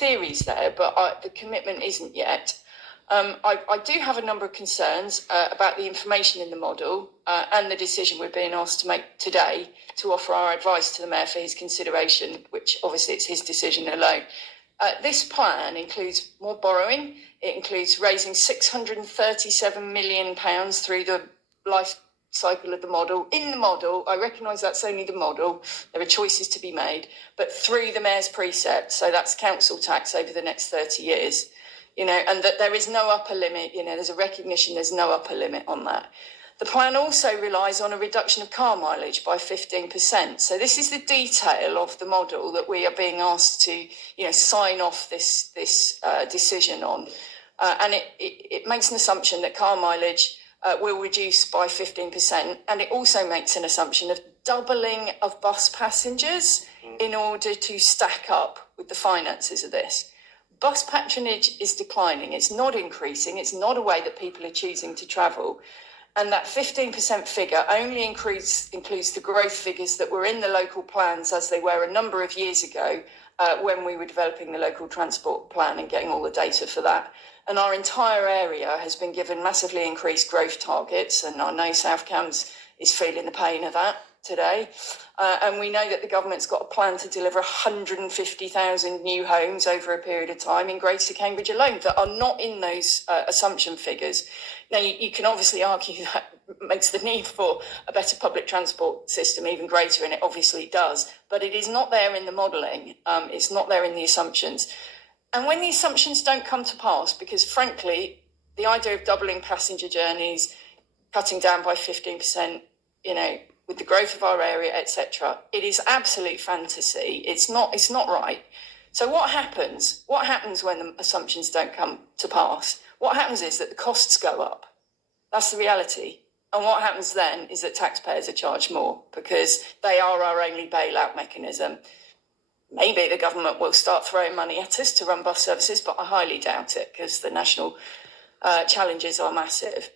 theories there, but the commitment isn't yet. I do have a number of concerns about the information in the model and the decision we're being asked to make today to offer our advice to the Mayor for his consideration, which obviously it's his decision alone. This plan includes more borrowing. It includes raising £637 million through the life cycle of the model. In the model, I recognise that's only the model. There are choices to be made, but through the Mayor's precept, so that's council tax over the next 30 years, and that there is no upper limit. There's a recognition there's no upper limit on that. The plan also relies on a reduction of car mileage by 15%. So this is the detail of the model that we are being asked to, sign off this decision on. And it makes an assumption that car mileage will reduce by 15%. And it also makes an assumption of doubling of bus passengers in order to stack up with the finances of this. Bus patronage is declining. It's not increasing. It's not a way that people are choosing to travel. And that 15% figure only includes the growth figures that were in the local plans as they were a number of years ago when we were developing the local transport plan and getting all the data for that. And our entire area has been given massively increased growth targets, and I know South Cambs is feeling the pain of that today. And we know that the government's got a plan to deliver 150,000 new homes over a period of time in Greater Cambridge alone that are not in those assumption figures. Now, you can obviously argue that makes the need for a better public transport system even greater, and it obviously does, but it is not there in the modelling. It's not there in the assumptions. And when the assumptions don't come to pass, because frankly, the idea of doubling passenger journeys, cutting down by 15%, with the growth of our area, etc., it is absolute fantasy. It's not right. So what happens? What happens when the assumptions don't come to pass? What happens is that the costs go up. That's the reality. And what happens then is that taxpayers are charged more because they are our only bailout mechanism. Maybe the government will start throwing money at us to run bus services, but I highly doubt it because the national challenges are massive.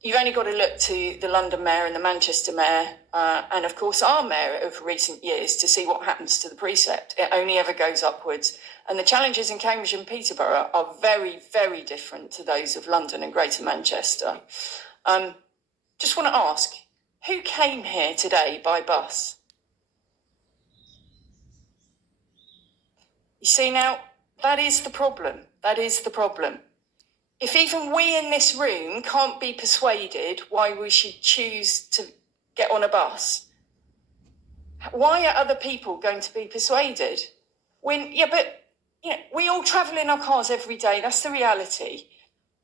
You've only got to look to the London Mayor and the Manchester Mayor and, of course, our Mayor of recent years to see what happens to the precept. It only ever goes upwards. And the challenges in Cambridge and Peterborough are very, very different to those of London and Greater Manchester. Just want to ask, who came here today by bus? You see, now, that is the problem. That is the problem. If even we in this room can't be persuaded why we should choose to get on a bus, why are other people going to be persuaded? We all travel in our cars every day. That's the reality.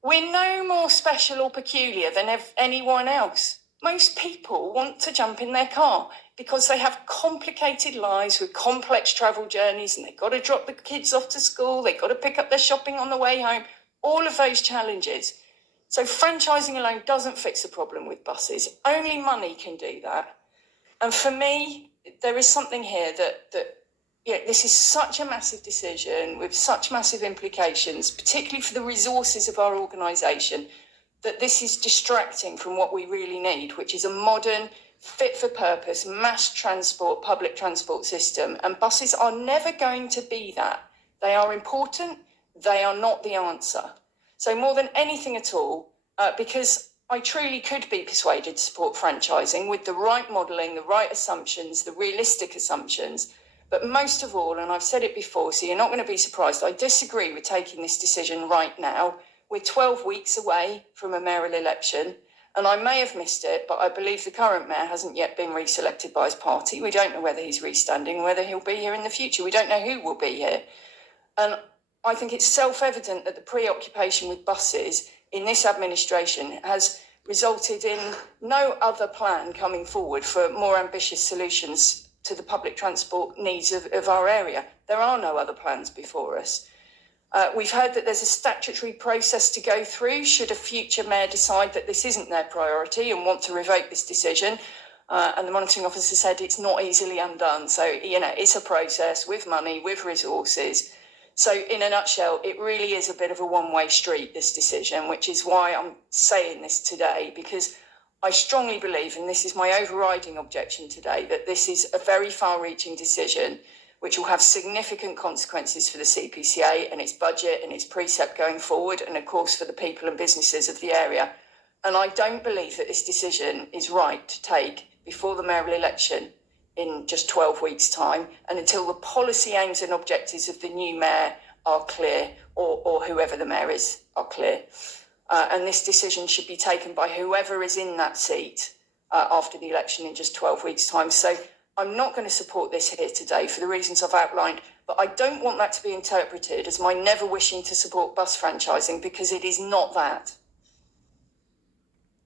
We're no more special or peculiar than anyone else. Most people want to jump in their car because they have complicated lives with complex travel journeys, and they've got to drop the kids off to school. They've got to pick up their shopping on the way home. All of those challenges. So franchising alone doesn't fix the problem with buses. Only money can do that. And for me, there is something here that this is such a massive decision with such massive implications, particularly for the resources of our organisation, that this is distracting from what we really need, which is a modern, fit-for-purpose, mass transport, public transport system. And buses are never going to be that. They are important. They are not the answer. So more than anything at all, because I truly could be persuaded to support franchising with the right modelling, the right assumptions, the realistic assumptions. But most of all, and I've said it before, so you're not going to be surprised, I disagree with taking this decision right now. We're 12 weeks away from a mayoral election, and I may have missed it, but I believe the current mayor hasn't yet been reselected by his party. We don't know whether he's restanding, whether he'll be here in the future. We don't know who will be here. And I think it's self-evident that the preoccupation with buses in this administration has resulted in no other plan coming forward for more ambitious solutions to the public transport needs of our area. There are no other plans before us. We've heard that there's a statutory process to go through should a future mayor decide that this isn't their priority and want to revoke this decision. And the monitoring officer said it's not easily undone. So, it's a process with money, with resources. So in a nutshell, it really is a bit of a one-way street, this decision, which is why I'm saying this today, because I strongly believe, and this is my overriding objection today, that this is a very far-reaching decision which will have significant consequences for the CPCA and its budget and its precept going forward, and of course for the people and businesses of the area. And I don't believe that this decision is right to take before the mayoral election in just 12 weeks' time, and until the policy aims and objectives of the new mayor are clear, or whoever the mayor is are clear. And this decision should be taken by whoever is in that seat after the election in just 12 weeks' time. So I'm not going to support this here today for the reasons I've outlined, but I don't want that to be interpreted as my never wishing to support bus franchising, because it is not that.